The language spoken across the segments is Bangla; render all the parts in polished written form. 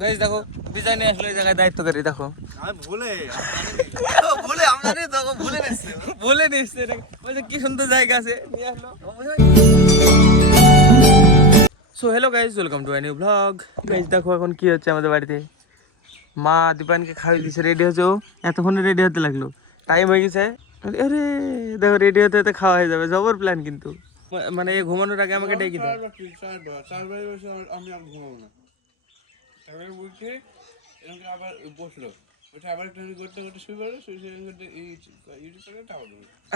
গাইস দেখো বিজয় নিয়ে আসলে এই জায়গায় দায়িত্বকারী দেখো আমি ভুলে আমরা জানি তো ভুলে নিচ্ছি বলে নিচ্ছে কি সুন্দর জায়গা আছে নিয়ে আসলো। So hello guys, welcome to my new blog. Guys দেখো এখন কি হচ্ছে আমাদের বাড়িতে, মা দীপানকে খাওয়াই দিচ্ছে, রেডি হচ্ছে। ও এতক্ষণে রেডি হতে লাগলো, টাইম হয়ে গেছে। আরে দেখো রেডি হতে হতে খাওয়া হয়ে যাবে, জবর প্ল্যান কিন্তু। মানে ঘুমানোর আগে আমাকে ডেকে দাও। আমি আর ঘুমাবো না। তারপরে বলছে এরকম আবার বসলো, ওটা আবার একটু করতে করতে শুরু করলো,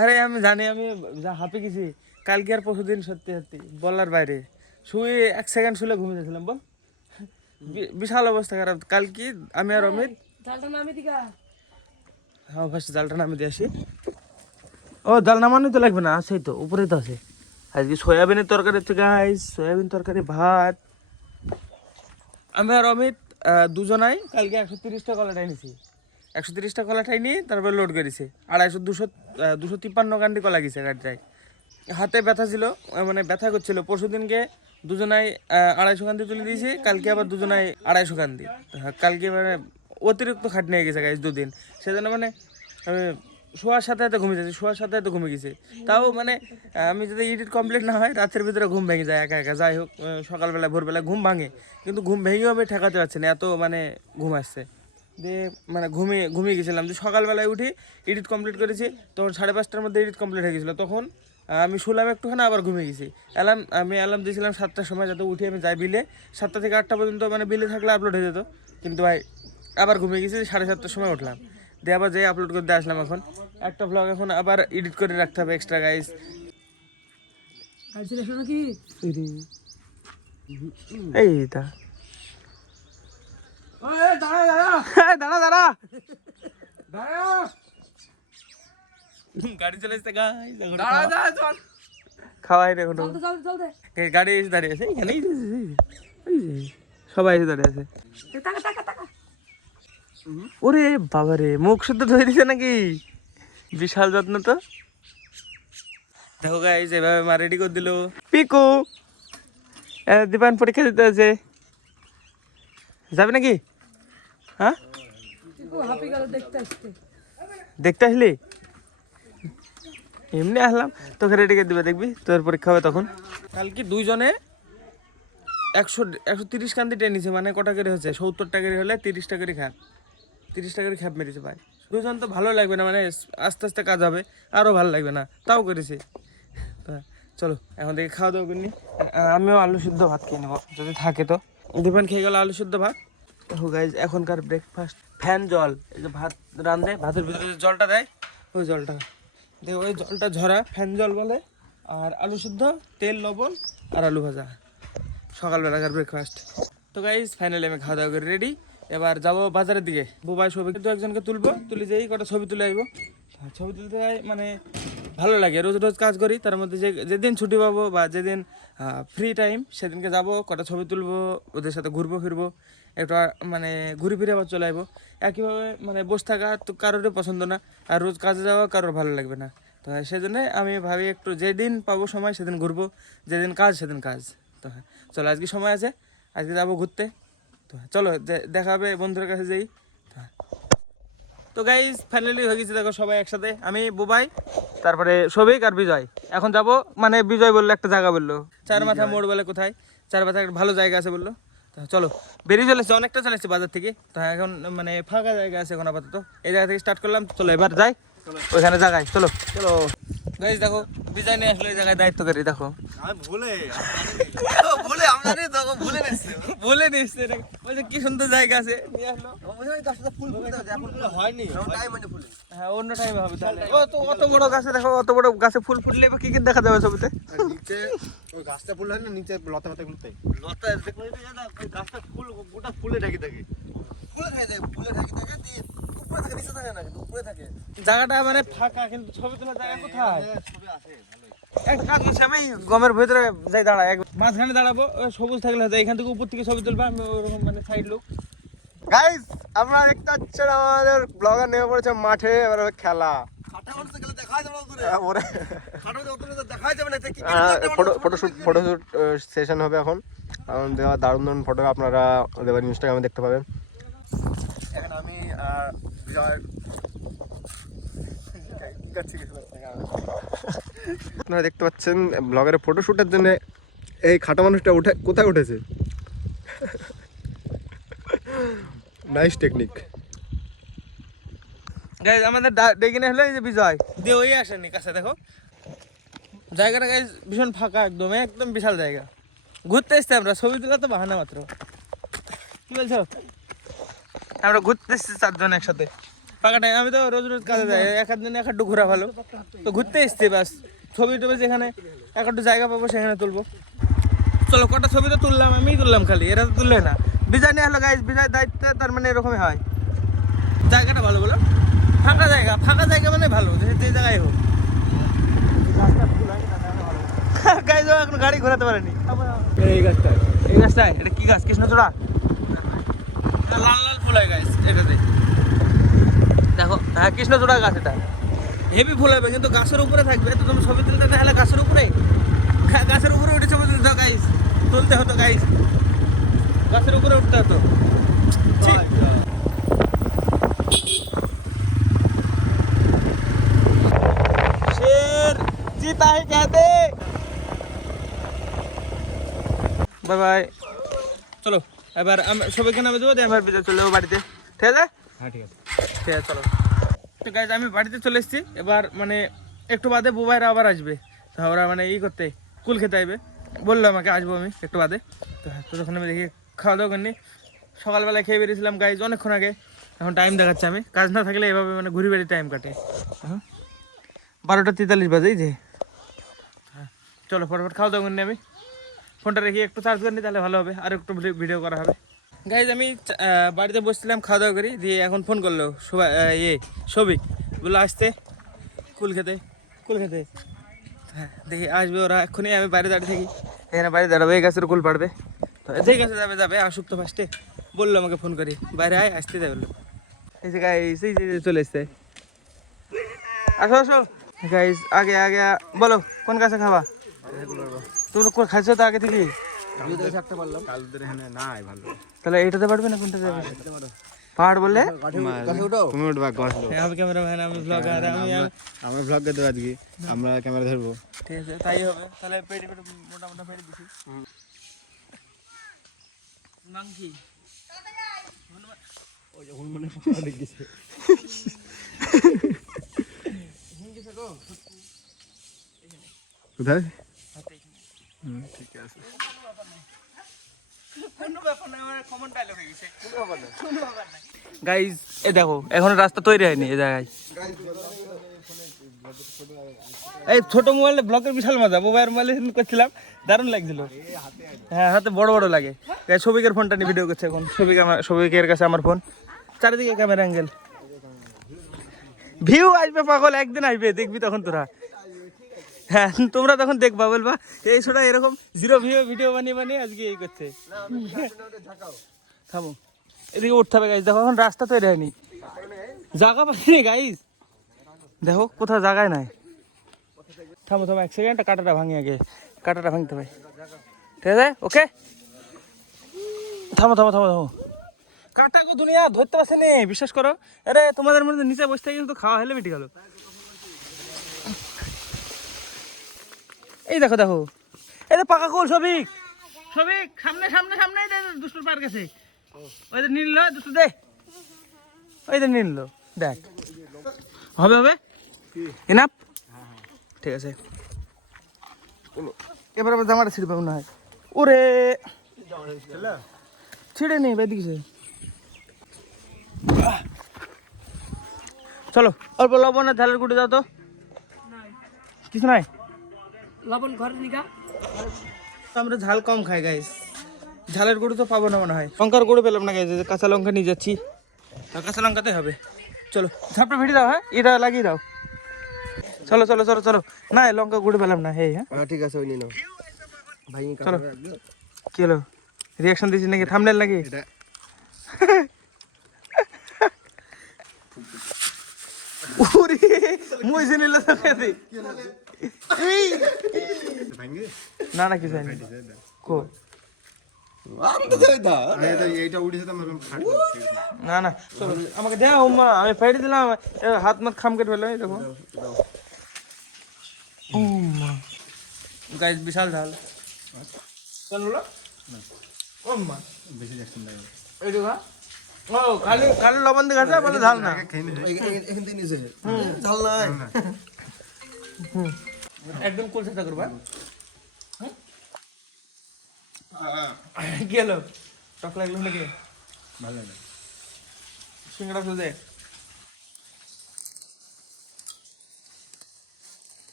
আরে আমি জানি, আমি যা হাঁপে গেছি কালকে আর পরশুদিন, সত্যি সত্যি বলার বাইরে। শুয়ে 1 সেকেন্ড শুলে ঘুমিয়ে গেছিলাম বল। বিশাল অবস্থা খারাপ কালকে। আমি আর অমিত হ্যাঁ ফার্স্ট জালটা নামিয়ে দিয়ে আসি। ও জাল নামানো তো লাগবে না, আছেই তো, উপরে তো আছে। আজকে সয়াবিনের তরকারি হচ্ছে গাইস, সয়াবিন তরকারি ভাত। আমি আর অমিত দুজনাই কালকে 130টা কলাটাই নিছি। 130টা কলাটাই নিয়ে তারপরে লোড করেছি। 253 কান্ডি কলা গেছে গাড়িটায়। হাতে ব্যথা ছিল, মানে ব্যথা করছিল। পরশুদিনকে দুজনাই 250 কান্দি তুলে দিয়েছি, কালকে আবার দুজনাই 250 কান্দি। কালকে মানে অতিরিক্ত খাটনি হয়ে গেছে গাইস দুদিন। সেজন্য মানে আমি শোয়ার সাথে সাথে ঘুমিয়ে যাচ্ছি, শোয়ার সাথে সাথে ঘুমিয়ে গেছি। তাও মানে আমি যদি এডিট কমপ্লিট না হয় রাতের ভিতরে ঘুম ভেঙে যায় একা একা। যাই হোক সকালবেলা ভোরবেলা ঘুম ভাঙে, কিন্তু ঘুম ভেঙেও আমি ঠেকাতে পারছি না, এত মানে ঘুম আসছে। দিয়ে মানে ঘুমিয়ে গেছিলাম। যে সকালবেলায় উঠি এডিট কমপ্লিট করেছি, তখন 5:30টার মধ্যে এডিট কমপ্লিট হয়ে গেছিলো। তখন আমি শুলাম একটুখানি, আবার ঘুমিয়ে গেছি। আমি অ্যালার্ম দিয়েছিলাম 7টার সময়, যাতে উঠে আমি যাই বিলে। 7টা থেকে 8টা পর্যন্ত মানে বিলে থাকলে আপলোড হয়ে যেত, কিন্তু ভাই আবার ঘুমিয়ে গেছি। 7:30টার সময় উঠলাম, দিয়ে আবার যেয়ে আপলোড করতে আসলাম। এখন একটা ব্লগ এখন আবার এডিট করে রাখতে হবে এক্সট্রা গাইস। এইটা দাঁড়া গাড়ি চালাইছে গাইস, খাওয়াই রে কোনো গাড়ি এসে দাঁড়িয়ে আছে এখানে, সবাই এসে দাঁড়িয়ে আছে। ওরে বাবা রে, মুখ শুদ্ধ ধরে দিছে নাকি, বিশাল যত্ন তো। দেখো গাইস এভাবে মা রেডি করে দিল। পিকু দীপান পরীক্ষা দিতে আছে, যাবে নাকি? হ্যাঁ দেখতে আসলি? এমনি আসলাম, তোকে রেডি করে দিবে, দেখবি তোর পরীক্ষা হবে তখন। কালকে দুইজনে 130 কান্দি টেনিছে। মানে কটা করে হচ্ছে, 70 টাকারি হলে 30 টাকারি খ্যাপ, 30 টাকারি খ্যাপ মেরেছে ভাই। দুজন তো ভালো লাগবে না, মানে আস্তে আস্তে কাজ হবে, আরও ভালো লাগবে না, তাও করেছে। চলো এখন থেকে খাওয়া দাওয়া করিনি। আমিও আলু সিদ্ধ ভাত খেয়ে নেবো যদি থাকে তো। দীপান খেয়ে গেল আলু সিদ্ধ ভাত। দেখো গাইজ এখনকার ব্রেকফাস্ট ফ্যান জল, এই যে ভাত রান্ধে ভাতের ভিতরে যে জলটা দেয়, ওই জলটা দেখো, ওই জলটা ঝরা ফ্যান জল বলে। আর আলু সিদ্ধ, তেল লবণ আর আলু ভাজা, সকালবেলাকার ব্রেকফাস্ট। তো গাইজ ফাইনালি আমি খাওয়া দাওয়া করে রেডি। এবার যাবো বাজারের দিকে। বুবাই ছবি কিন্তু একজনকে তুলবো, তুলে যেই কটা ছবি তুলে আসবো। ছবি তুলতে যাই মানে ভালো লাগে, রোজ রোজ কাজ করি, তার মধ্যে যেদিন ছুটি পাবো বা যেদিন ফ্রি টাইম সেদিনকে যাবো, কটা ছবি তুলবো, ওদের সাথে ঘুরবো ফিরবো একটু, মানে ঘুরে ফিরে আবার চলে আসবো। একইভাবে মানে বসে থাকা তো কারোরই পছন্দ না, আর রোজ কাজে যাওয়া কারোর ভালো লাগবে না। তো সেজন্য আমি ভাবি একটু যেদিন পাবো সময় সেদিন ঘুরবো, যেদিন কাজ সেদিন কাজ। তো হ্যাঁ চলো, আজকে সময় আছে, আজকে যাবো ঘুরতে। তো চলো দেখা হবে বন্ধুদের কাছে যেই। তো গাইজ ফাইনালি হয়ে গেছে, দেখো সবাই একসাথে, আমি বুবাই, তারপরে সবিক আর বিজয়। এখন যাব, মানে বিজয় বললো একটা জায়গা, বললো চার মাথা মোড় বলে কোথায়, চার মাথা একটা ভালো জায়গা আছে বললো। তো চলো বেরিয়ে চলেছে, অনেকটা চলেছে বাজার থেকে। তো এখন মানে ফাঁকা জায়গা আছে এখন আপাতত, এই জায়গা থেকে স্টার্ট করলাম। চলো এবার যাই ওইখানে জায়গায়, চলো চলো গাইজ। দেখো বিজয় নিয়ে আসলে এই জায়গায় দায়িত্বকারী দেখো। আমি ভুলে আমরা জানি তো ভুলে নিচ্ছি বলে নিচ্ছে কি সুন্দর জায়গা আছে নিয়ে আসলো। ফুল হয়নি, টাইম মানে ফুল। হ্যাঁ অন্য টাইমে হবে তাহলে। অত বড় গাছে দেখো, অত বড় গাছে ফুল ফুটলে কি কি দেখা যাবে ছবিতে? নিচে ওই গাছটা ফুল হয় না, নিচে লতা পাতাগুলোতে লতা দেখো, ওই গাছটা ফুল গোটা ফুলে ঢেকে থাকে, ফুলে ঢেকে থাকে দিয়ে উপরে থাকে, নিচে থাকে না, কিন্তু উপরে থাকে। জায়গাটা মানে ফাঁকা, কিন্তু ছবি তোলার জায়গা কোথায়? ছবি আছে ভালোই। একটা কাজ করছি, আমি গমের ভিতরে যাই দাঁড়াই, মাঝখানে দাঁড়াবো, সবুজ থাকলে হয়তো এখান থেকে উপর থেকে ছবি তুলবো আমি, ওরকম মানে সাইড লোক। গাইস আমরা একটা হচ্ছে আমাদের ব্লগার নেমে পড়েছে মাঠে, এবার খেলা ফটোশুট সেশন হবে এখন। কারণ দেওয়া দারুণ দারুণ ফটো আপনারা ওদের ইনস্টাগ্রামে দেখতে পাবেন। এখন আমি বিজয় আপনারা দেখতে পাচ্ছেন ব্লগের ফটোশ্যুটের জন্য এই খাটা মানুষটা কোথায় উঠেছে। Nice technique. গাইজ আমাদের ডেকে নিয়ে হলো এই যে বিজয় দিয়ে ওই আসেনি কাছে, দেখো জায়গাটা গাইজ ভীষণ ফাঁকা, একদম একদম বিশাল জায়গা। ঘুরতে এসছি আমরা, ছবি তোলা তো বাহানা মাত্র। কি বলছো? আমরা ঘুরতে এসছি 4 জন একসাথে, ফাঁকা টাইম। আমি তো রোজ রোজ কাজে যাই, এক দিন এক একটু ঘোরা ভালো, তো ঘুরতে এসছি বাস। ছবি টবি যেখানে এক একটু জায়গা পাবো সেখানে তুলবো। চলো কটা ছবি তো তুললাম, আমিই তুললাম খালি, এরা তো তুললে না। বিজয় নিয়ে হলো গাইজ, বিজয় দায়িত্ব তার মানে এরকমই হয়। জায়গাটা ভালো বলো, ফাঁকা জায়গা মানে ভালো, যে জায়গায় হোক। গাইজ এখন গাড়ি ঘোরাতে পারেনি। এই গাছটায় এটা কি গাছ? কৃষ্ণচূড়া। লাল লাল ফুল হয় গাইজ এটাতে, দেখো। হ্যাঁ কৃষ্ণচূড়া গাছ, এটা হেভি ফুল হবে, কিন্তু গাছের উপরে থাকবে। তো তুমি ছবি তুলতে তাহলে গাছের উপরে, গাছের উপরে উঠে ছবি তুলতে গাইজ, তুলতে হতো গাইজ, গাছের উপরে উঠতে হতো। शेर जीता है कहते। Bye bye. চলো এবার সবাইকে নামে দেবো, এবার বিজয় চলে যাবো বাড়িতে, ঠিক আছে? হ্যাঁ ঠিক আছে, ঠিক আছে চলো। তো গাইজ আমি বাড়িতে চলে এসেছি, এবার মানে একটু বাদে বুবাইরা আবার আসবে। তো ওরা মানে করতে কুল খেতে আসবে, বললো আমাকে আসবো আমি একটু বাদে। তো হ্যাঁ, তো তখন আমি দেখি খাওয়া দাওয়া করিনি, সকালবেলা খেয়ে বেরিয়েছিলাম গাইজ অনেকক্ষণ আগে। এখন টাইম দেখাচ্ছে, আমি কাজ না থাকলে এভাবে মানে ঘুরি বেড়ি টাইম কাটে। 12:43 বাজে, এই যে। হ্যাঁ চলো ফটাফট খাওয়া দাওয়া করিনি, আমি ফোনটা রেখে একটু চার্জ করিনি, তাহলে ভালো হবে, আর একটু ভিডিও করা হবে। গাইজ আমি বাড়িতে বসছিলাম, খাওয়া দাওয়া করি, দিয়ে এখন ফোন করলো সবিক, বললো আসতে কুল খেতে। হ্যাঁ দেখি আসবে ওরা এক্ষুনি, আমি বাইরে দাঁড়িয়ে থাকি, এখানে বাইরে দাঁড়াবে, এই গাছের কুল পাড়বে। তো যে গাছে যাবে আসুক তো ফার্স্টে, বললো আমাকে ফোন করি, বাইরে আসতে যাবে বললো। এই যে গাইজ এই যে চলে এসছে, আসো গাইজ। আগে বলো কোন গাছে খাবা? তুমি খাইছো তো আগে থেকে? তাহলে এইটাতে পারবে না, কোনটা যাবে? পাহাড় বললে তুমি উঠবা গাছ। আমি ক্যামেরাম্যান, আমি ব্লগার, আমরা ব্লগ করতে আজকে, আমরা ক্যামেরা ধরবো। ঠিক আছে তাই হবে, তাহলে পেটে মোটা পেটে দিছি। মাংকি ওই যখন মনে পড়া দেখছে কোথায়? ঠিক আছে, গাইজ এ দেখো এখনো রাস্তা তৈরি হয়নি এই জায়গায়। এই ছোট মোবাইলে ব্লগের বিশাল মজা, মোবাইল করছিলাম, দারুণ লাগছিল। হ্যাঁ হাতে বড় লাগে। সবিকের ফোনটা নিয়ে ভিডিও করছে এখন, সবিকের কাছে আমার ফোন, চারিদিকে ক্যামেরা অ্যাঙ্গেল। ভিউ আসবে পাগল, একদিন আসবে দেখবি তখন তোরা। হ্যাঁ তোমরা তখন দেখবা, বলবা এই ছোটা এরকম 0 ভিডিও বানিয়ে আজকে এই করছে। থামো, এদিকে উঠতে হবে গাইজ, দেখো এখন রাস্তা তৈরি হয়নি, জায়গা পাইনি গাইজ, দেখো কোথাও জায়গায় নাই। থামো 1 সেকেন্ড, কাঁটাটা ভাঙি আগে, কাঁটাটা ভাঙতে হবে, ঠিক আছে? ওকে থামো, কাঁটা গো দুনিয়া ধরতে পারছে নে, বিশ্বাস করো। আরে তোমাদের মধ্যে নিচে বসে থেকে কিন্তু খাওয়া হলে বেটে গেল। এই দেখো এই যে পাকা কোল। সবিক সামনে দুষ্টুর পার গেছে, ওই যে নিল দুষ্টু দে, ওই যে নিল, দেখ হবে এনাফ, ঠিক আছে। এবার আবার জামাটা ছিঁড়ে পাবো না হয়, ওরে ছিঁড়ে নেই ভাই দিছে। চলো অল্প লবণ আর ঝালের গুঁড়ি দাও তো, কিছু নাই লবণ ঘরে নিকা। আমরা ঝাল কম খাই গাইস, ঝালের গুঁড়ো তো পাবো না মনে হয়, লঙ্কার গুঁড়ো পেলাম না গাইস, কাঁচা লঙ্কা নিয়ে যাচ্ছি, কাঁচা লঙ্কাতে হবে। চলো ঝাপটা ভিড়ে দাও, হ্যাঁ এটা লাগিয়ে দাও, চলো না লঙ্কা গুঁড়ো পেলাম না। হ্যাঁ ঠিক আছে, ওই নিয়ে নাও ভাই। চলো কি হলো, রিয়াকশন দিচ্ছি নাকি, থাম্বনেল নাকি? না কিছু কো এইটা উঠেছে তো আমার না না চলো, আমাকে দাও মা, আমি ফেটে দিলাম, হাত মাত খাম কেটে ফেলো, এই দেখো। ও মা গাইস, বিশাল ঝাল। কেন বলো? ও মা বেশি দেখছেন না এই দেখো। ও খালি খালি লবণ দিয়ে খাচ্ছে, বলে ঝাল না। এখান থেকে নিচে ঝাল নাই। একদম কুল চেষ্টা করবা। গেল টক লাগলো নাকি? ভালো লাগে সিঙ্গাড়া খুঁজে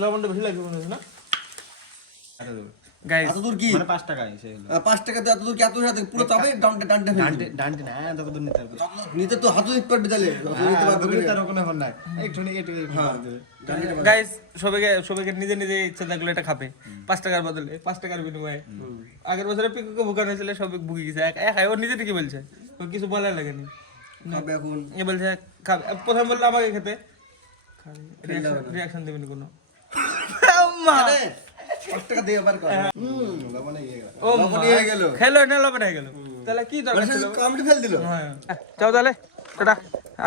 লবণটা বেশি লাগবে মনে হচ্ছে না গাইস? এতদূর কি মানে 5 টাকা এসে হলো 5 টাকাতে এতদূর কি? এত সাথে পুরো চাপে ডান্ডে ডান্ডে ডান্ডে ডান্ডে না তত দূর নিতে পারবে নিতে তো হাতও দিতে পারবে তাহলে নিতে পারবে দূরে তার কোনো হল নাই একটু গাইস সবাইকে নিজে নিজে ইচ্ছা থাকলে এটা খাবে 5 টাকার বদলে 5 টাকার বিনিময়ে। আগের বছরে পিকুকে ভুকানো হয়েছিল, সবাই ভুগে গেছে। ও নিজে থেকে বলছে, ও কিছু বলার লাগেনি। খাবে এখন এ বলছে খাবে, প্রথম বললো আমাকে খেতে, রিয়াকশন দেবেনি কোনো। আম্মা! 5 টাকা দিয়ে আবার কর লবণে গিয়ে গেল ও মা! লবণে হয়ে গেল খেলো না, লবণ হয়ে গেল, তাহলে কি দরকার ছিল? কামড়ে ফেল দিল হ্যাঁ যাও তাহলে, টাটা,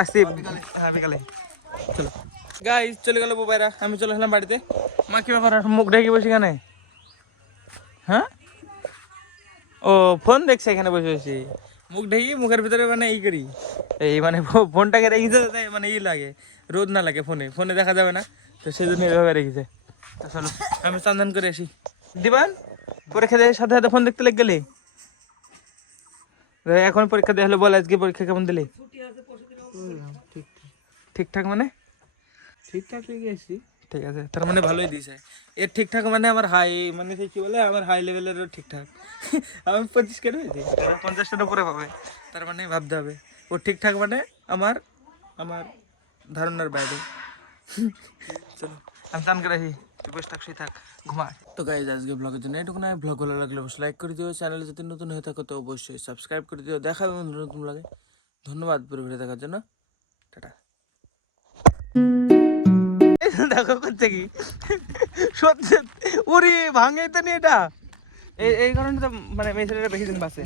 আসছি। হ্যাঁ বিকালে চলো। গাইস চলে গেল বুবাইরা, আমি চলে গেলাম বাড়িতে। মা কি ব্যাপার, মুখ ঢেকে বসে কেন? হ্যাঁ, ও ফোন দেখছে এখানে বসে বসে, মুখ ঢেকে মুখের ভিতরে মানে এই করি, এই মানে ফোনটাকে রেখেছে যাতে মানে ই লাগে, রোদ না লাগে ফোনে, ফোনে দেখা যাবে না, তো সেই জন্য এভাবে রেখেছে। তো চলো আমি চান্দান করে আসি। দিবান পরীক্ষা দিয়ে সাথে সাথে ফোন দেখতে লেগে গেলে? এখন পরীক্ষা দিয়ে হলে বল, আজকে পরীক্ষা কেমন দিলে? ঠিকঠাক মানে ঠিকঠাক লিখে এসেছি। ঠিক আছে, তার মানে ভালোই দিয়েছে। এর ঠিকঠাক মানে আমার হাই, মানে সে কি বলে, আমার হাই লেভেলের ঠিকঠাক। আমি 25 কেন হয়েছি, 50টার উপরে পাবে, তার মানে ভাবতে হবে ও ঠিকঠাক মানে আমার আমার ধারণার বাইরে। চলো আমি চান করে আসি, তুই বসে থাক, শুয়ে থাক, ঘুমা। তো গাইজ আজকে ব্লগের জন্য এটুকু নয়, ব্লগ ভালো লাগলে অবশ্যই লাইক করে দিও, চ্যানেলে যদি নতুন হয়ে থাকো তো অবশ্যই সাবস্ক্রাইব করে দিও। দেখা হবে নতুন ব্লগে। ধন্যবাদ পুরো ভিডিও দেখার জন্য, টাটা। দেখো করছে কি সত্যি, উরি ভাঙে তো নি এটা, এই কারণে তো মানে মেয়েছেলেরা বেশি দিন বাঁচে।